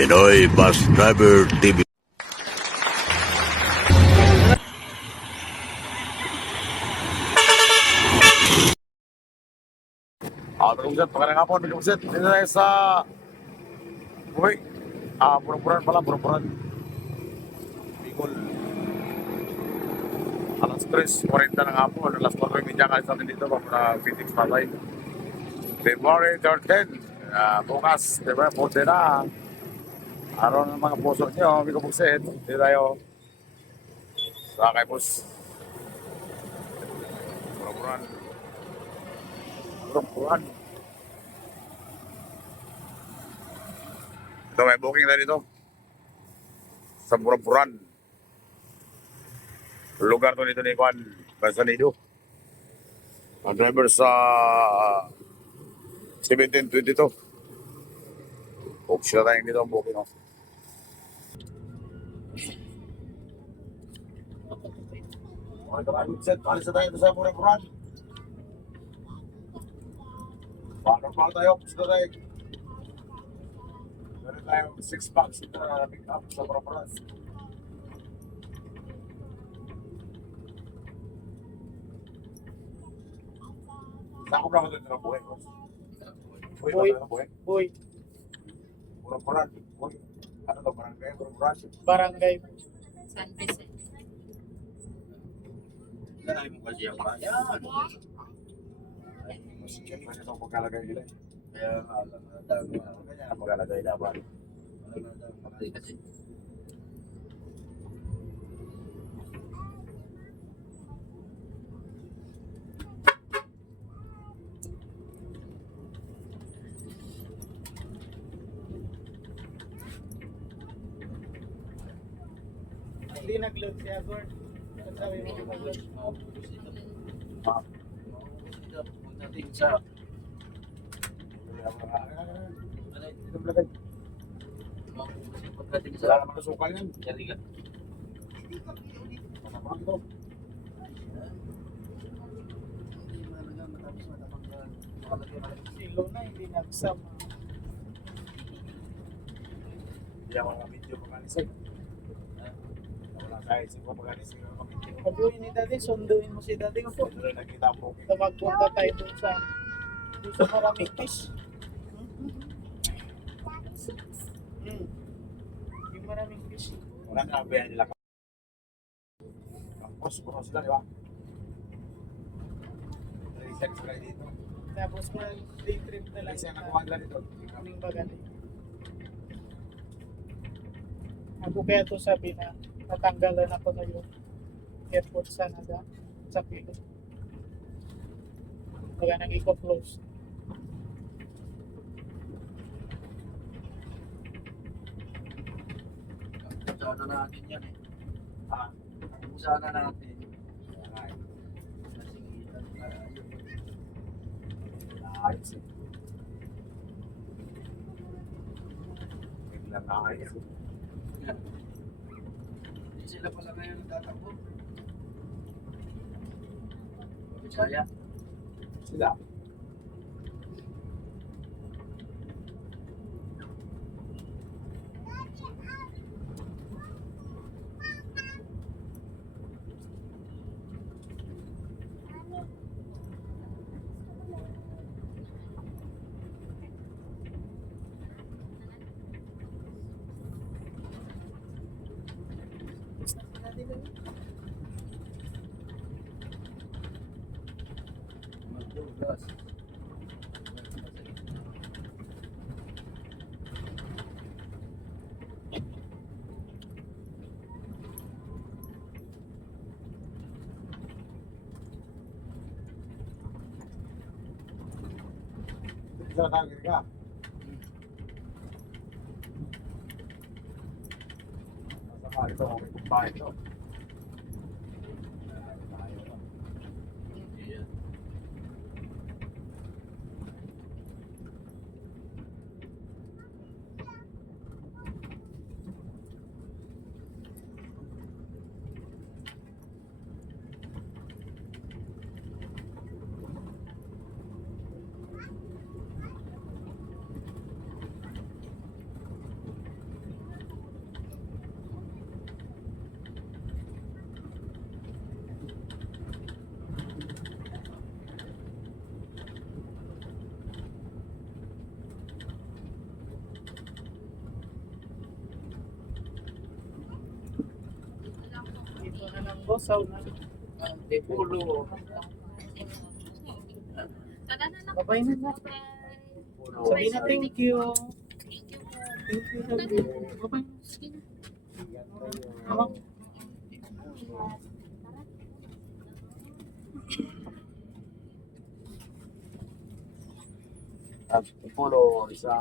Pinoy Bus Driver TV. Terungsit, magandang hapon, terungsit. Dito tayo sa... Uy, Pura-Puran pala, Pura-Puran. Bicol. Alas 3:40 ng hapon, alas 4:30 kalis natin dito, para Phoenix Malay. February 13, bukas, di ba, punti na. Araw ng mga puso nyo, Bicol Buksit. Dito tayo sa kay Bus. Pura-Puran. Pura-Puran. Ito, may booking na dito. Sa Pura-Puran. Lugar to nito ni Juan Basanido. Ang driver sa 1722. Book sila tayong dito ang booking. No? Okay, kapag set, palis na tayo sa Pura-Puran. Paano pa tayo? Gusto tayo. Meron tayong 6 packs na pick up sa Pura-Puran. Saan ko ba ito ng buhay ko? Buhay. Boy, Pura-Puran. Buhay. Ano to? Barangay Pura-Puran. barangay. San Vicente. Sanay mo kasi ako. Ayan. Mas siyempre ito ang pagkalagay nila. Kaya nga, dami na. Kanya ang pagkalagay dapat. Kasi Hindi nag-load si Agor. Ang sabi mo di mag-load. pagdating sa pagdating Wala sa naman kasukal yan. Jariga. Ano naman ito? Silo na, hindi nagsama. Hindi ako nakabidyo pag-anisay. Wala kahit siguro pag-anisay ako nakabidyo. Sabihin ni Daddy, sunduin mo si Daddy ko po. Ito na nakita ang booking. Magpunta tayo dun sa maraming fish. Yung maraming fish. Wala na ang bayan nila. Ang boss, puro sila, di ba? 3 cents kayo dito. Tapos day trip na lang Kasi ang nakuha nila dito. kaming bagay. Ako kaya to sabi na natanggalan ako na yung airport sa Naga sa Pilo. Kaya nang i-close. Sana natin yan eh. Ah, Sana natin. ay, Nasigitan. ayos eh. Biglang naayos. Hindi sila pala ngayon nagtatakbo. Bisaya. Sila. Magdugas. Sila tawagin ka. Nasa ka ito, may kumpahe ito. Ayan. sausaw na. Pulo. Babay na na. Sabihin na thank you. Thank you. Babay. Mama. Pulo, isa.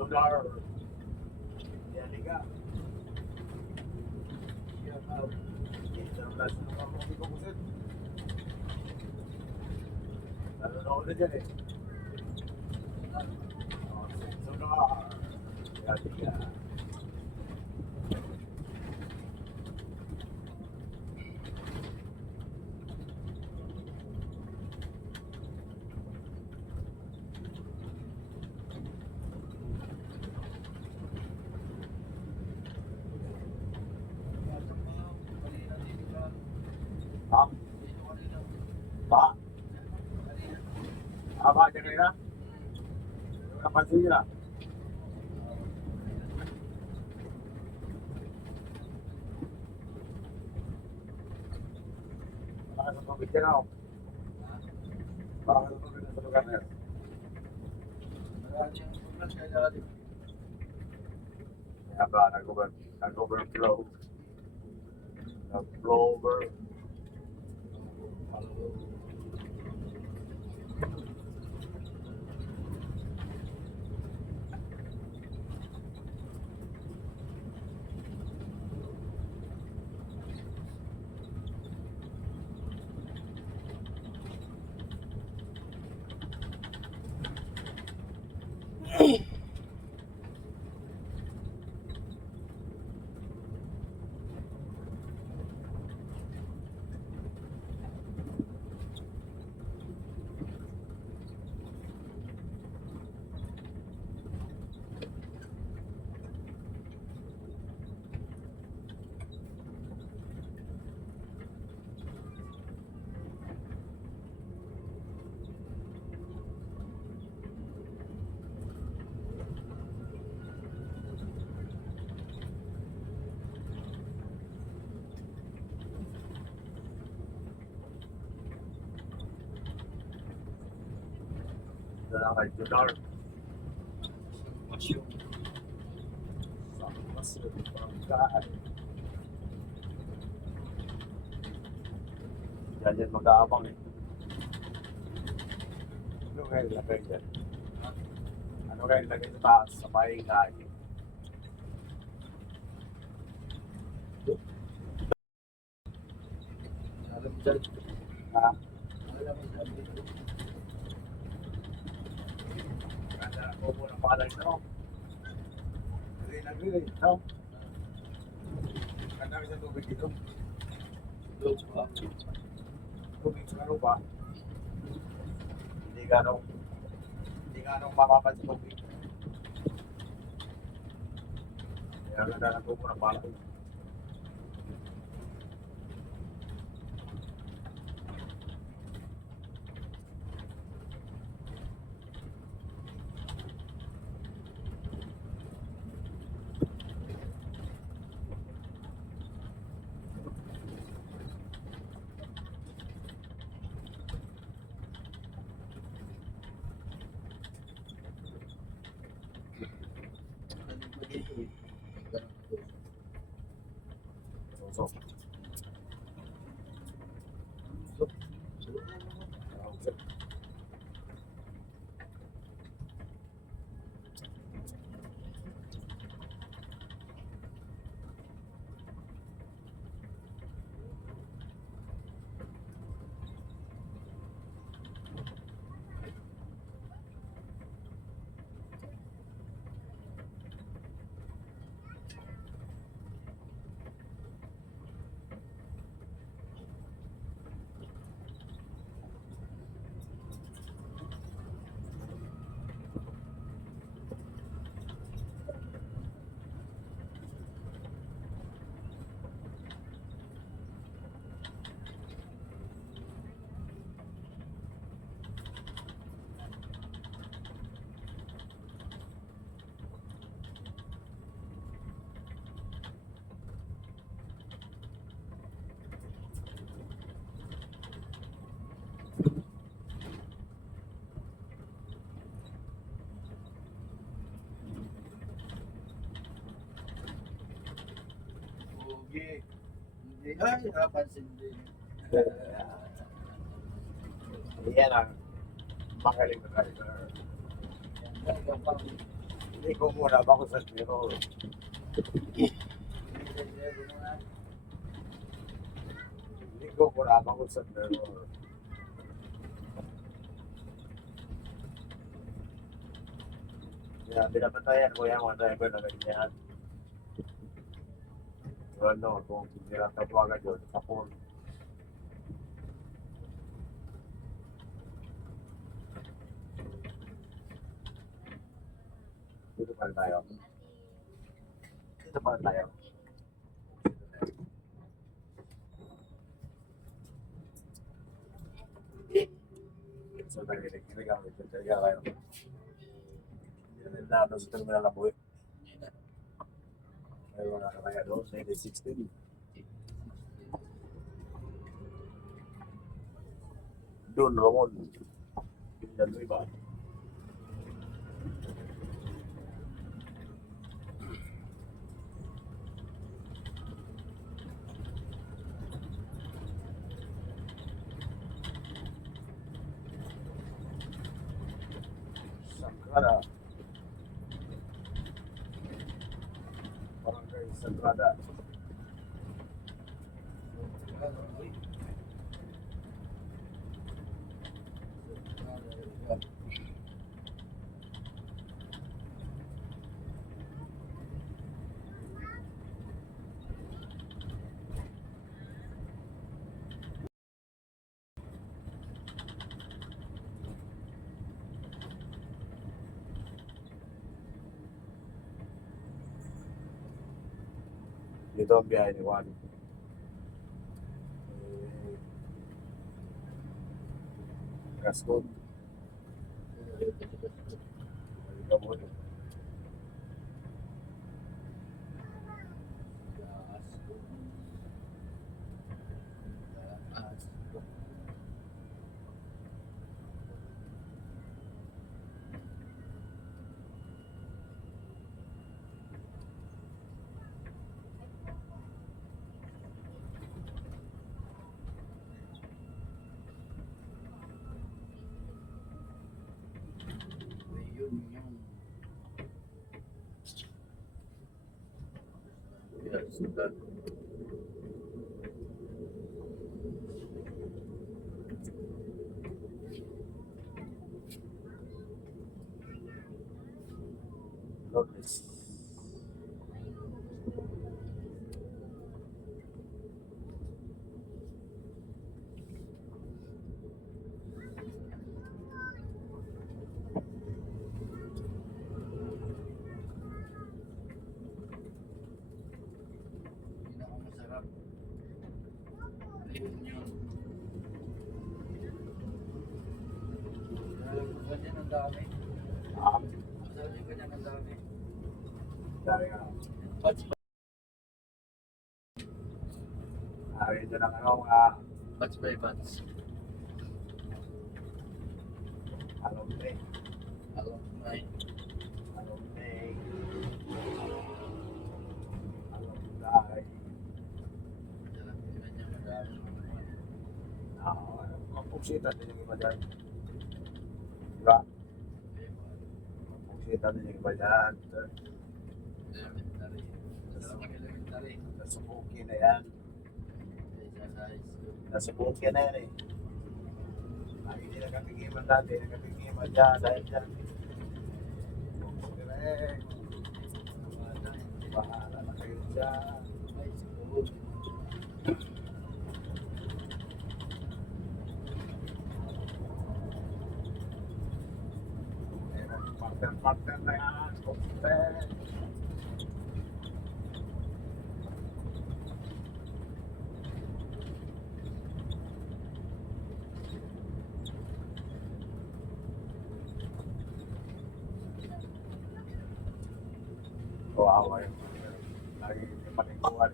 Solar. Ba? Aba, jangan ya. Kapan sih lah? Bakit sa picture ako? Bakit sa picture sa lugar na yun? Kaya ba, nag-overflow. Nag-blower. na kay Junar. Masyong. Sa mas pagkaan. Yan mag-aabang eh. Ano kayo ilagay dyan? Ano kayo ilagay sa taas sa pahingahin? Alam mo dyan. Ha? Alam mo dyan. Kaya ako muna palay na. Nagre-nagre. No? Kanda ka sa tubig dito. Doon pa. Tubig sa ano ba? Hindi ganong mababad sa tubig. Kaya ganda na po muna palay. Ano ba dito eh? Ganun po. So, Pogi. Hindi. Ay, napansin din. yan ang magaling na driver. Hanggang pang Hindi ko muna ba ako sa zero. Hindi ko muna ba ako sa zero. Kaya pinapatayan ko yan mga driver na ganyan. Ano, kung nilatawagan yun, sa phone. Dito pa rin tayo. Dito pa rin tayo. So, nagkikinig ito. Kaya kayo. Hindi na nila sa terminal na buhay. May mga kaya doon, 1916. Doon, Ramon. Villanueva. Sagrada. Barangay Sagrada. Dito ang biyahe ni Juan. Gascon. Balik mo. Sudan. Lourdes. Pinakamasarap. Ayun yun. Masarap ganyan ang dami. Ah, Masarap yung ganyan ang dami. dami nga. Pats Ito ng ano, mga by pats. alumni. Alumni. Alumni. Alumni. Masarap yung ganyan ang dami. Mga pugsita din yung iba dyan. Diba? Pugsita din yung iba dyan. Elementary. Masarap ang elementary. Nasa buki na yan. Exercise. Nasa buki na yan eh. Ay, hindi nagkakikiman dati. Nagkakikiman dyan dahil dyan. Correct. Bahala na kayo dyan. Ay, siguro. Partner na yan. Partner. Kawawa yun. Lagi yung panikuhan.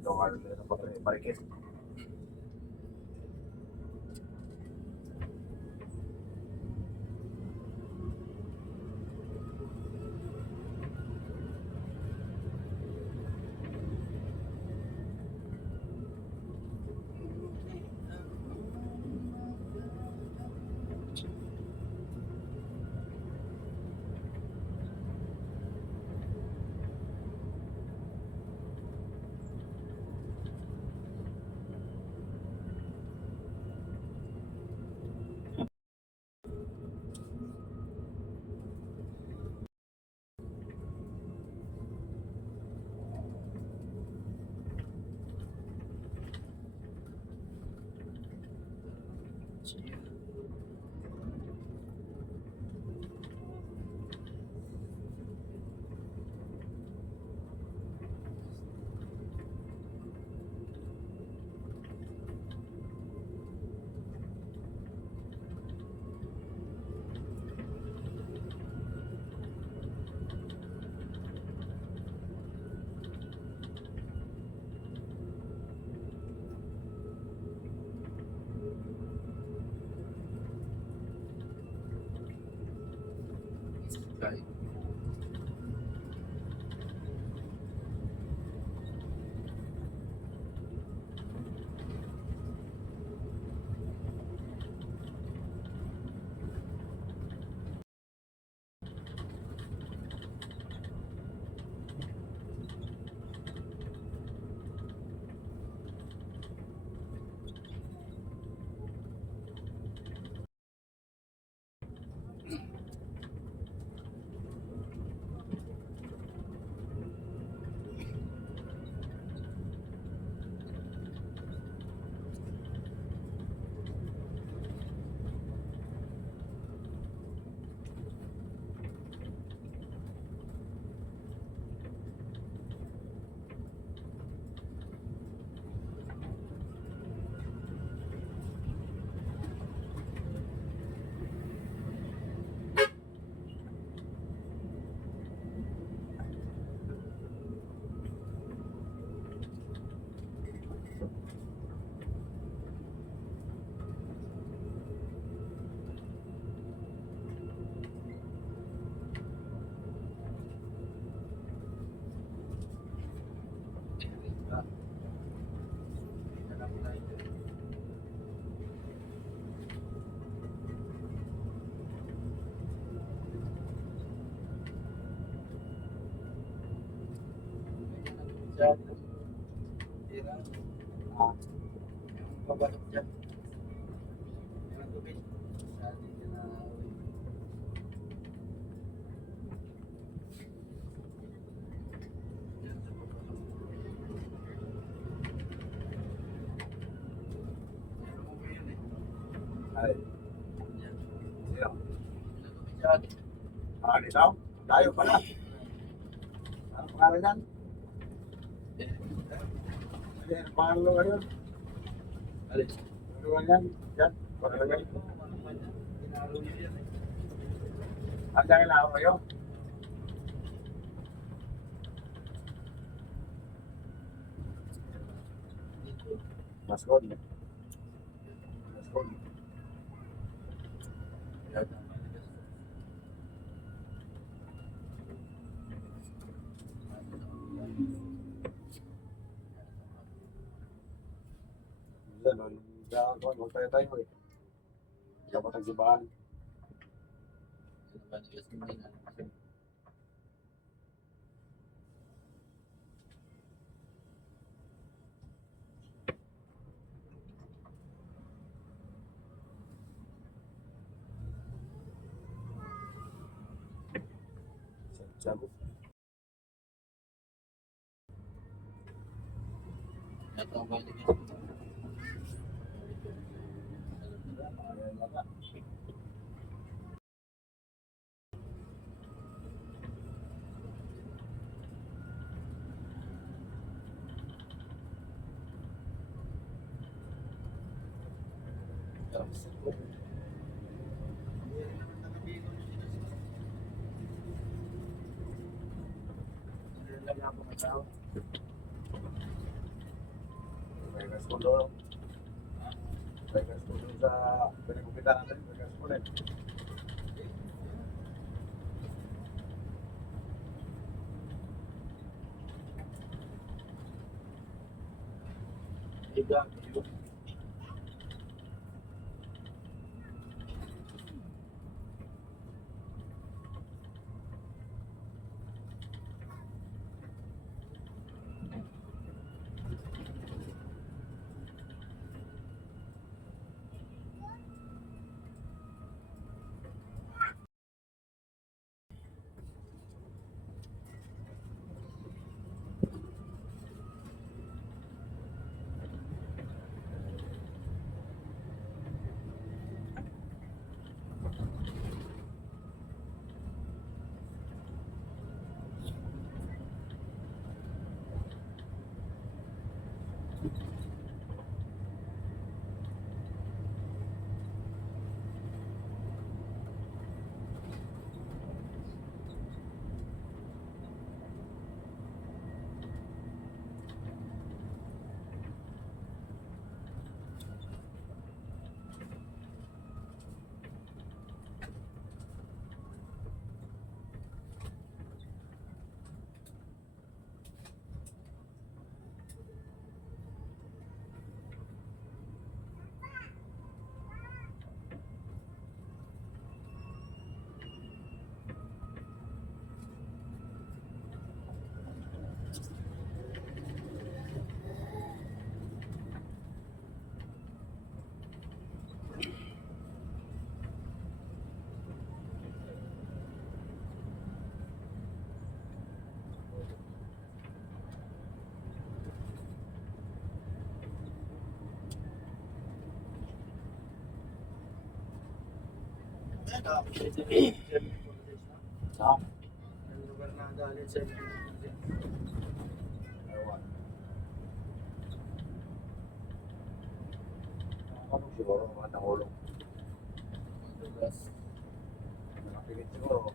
Ito ka rin na parikit. Kahit dyan, tira, yung pabalot dyan. Yung tubig, sa atin yun na dyan sa pabalot. Meron mo yun eh. Ay, Yan. sino? Yung tubig dyan. Ikaw? Tayo pala. Ano pangalan yan? Ano pangalan mo ngayon? Alis. Ano yan? Yan? Pangalan yan? Ginalo niya yan eh. Ang dahil ako kayo? Dito. Maskod. Maskod. Yan ang maligas. Yan, huwag tayo eh. Hindi ako nagsibahan. Maligas din din. Sabi. Ito ang maligas. Ayan lang nga. May kaskulo. May kaskulo sa pinagkupitan natin. May kaskulo. Iba, yun. Saan? Ang lugar na galing sa Ewan. Ano siguro mga tangulong? lugar. Nakapigit siguro.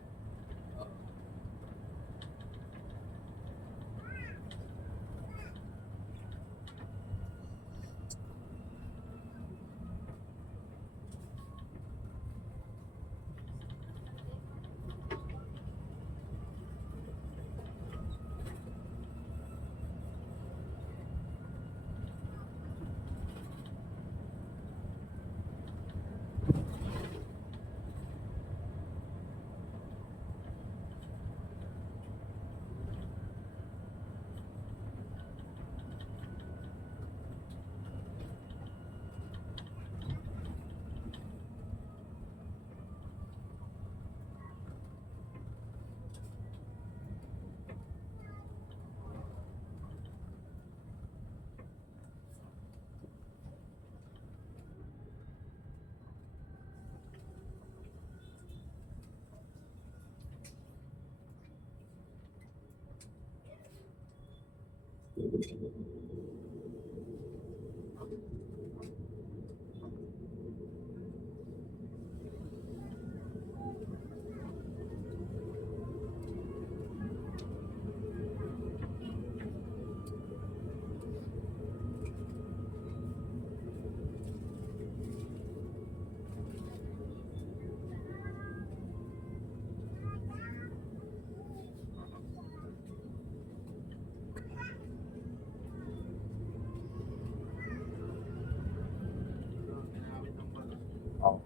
Oh.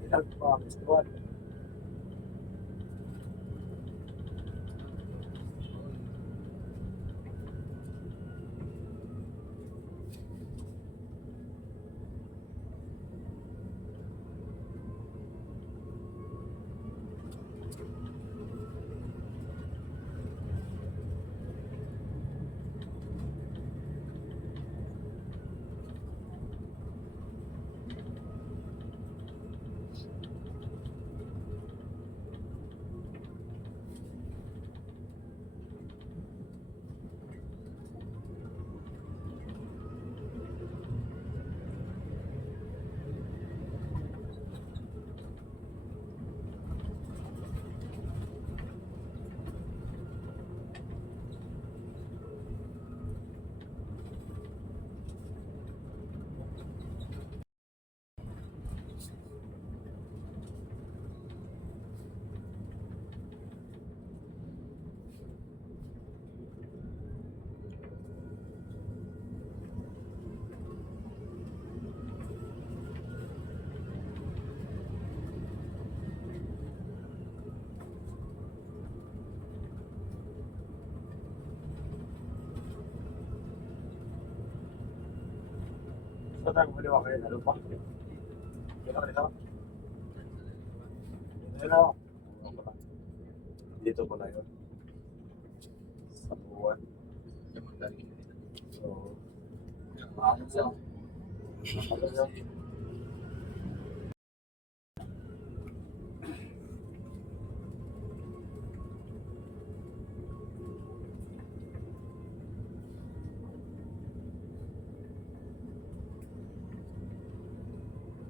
Pinagpapakistawan. Ito tayo kumaliwa kayo. Ano pa? Dito, dito. Dito. Dito pala yun. Sa buwan. So, ano sa? Ano sa?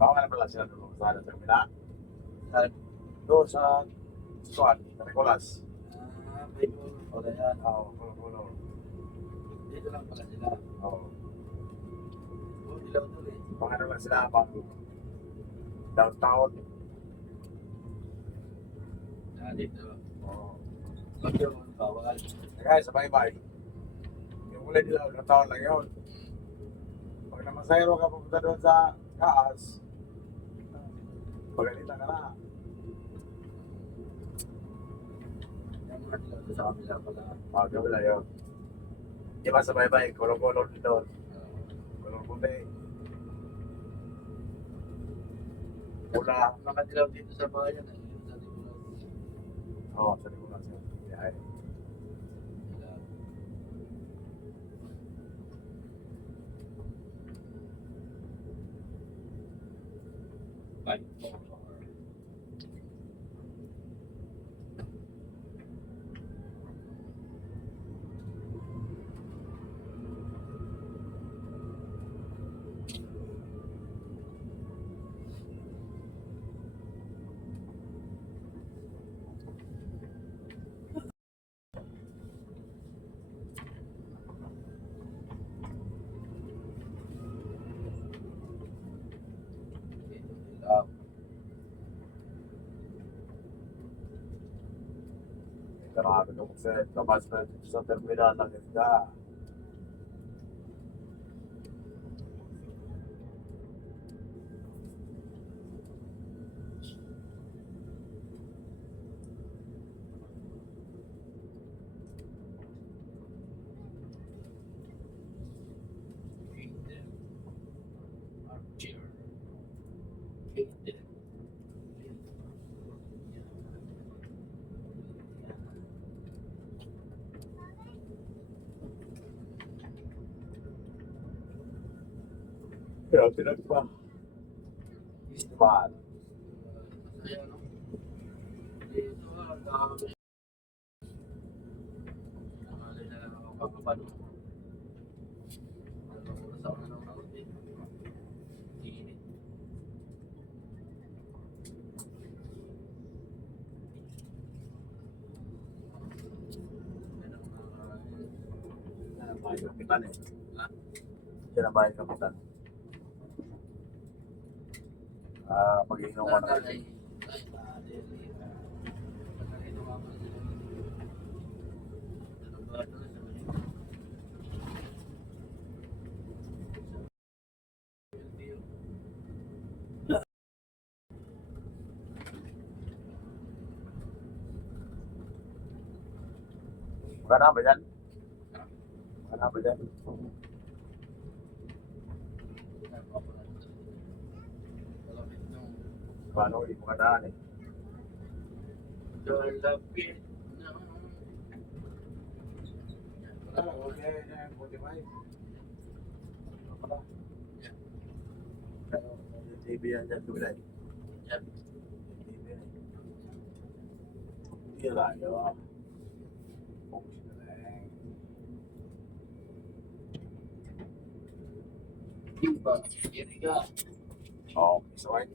Baka nga na pala sila doon sa terminal. Doon sa Suan, sa Nicolas. May puno pala yan. Oo, puno. Dito lang pala sila. Oo. Ilaw tuloy. Baka na lang sila pang downtown. Dito. Oo. Pag yung bawal. Kaya sa bye-bye. Yung mula nila, ng taon lang yun. Pag namasayro ka pupunta doon sa Kaas, pagalitan ka na. Yung mga ilaw sa kabila pala. Kabila yun. Di ba sa bye-bye, kolong-kolong dito. Kolong puti. Pula. Nakadilaw dito sa bayan. Ayun sa Nicolas. Oo, sa Nicolas yun. Ay. Ilaw. Bye. Ilaw. Karami nung sa labas na sa terminal ng isda. Archer. Kaya pinagpa. Ispan. Masaya, no? Dito, ang dami. Nakali na lang ako kakapano. Dalawang oras ako nanonood eh. Init. Yan ang Yan ang bahay kapitan eh. Ha? Yan ang bahay kapitan. Pag-inom ko na. Magkana ba yan? Magkana ba yan? Paano hindi mo kadaan eh? Lapit na. Okay, yan. Buti ba eh? Ano pala? Pero, yung TV yan dyan, tubilay. Yan. TV yan eh. Hindi rayo ah. Focus na lang. Iba. Iriga. Oh, so I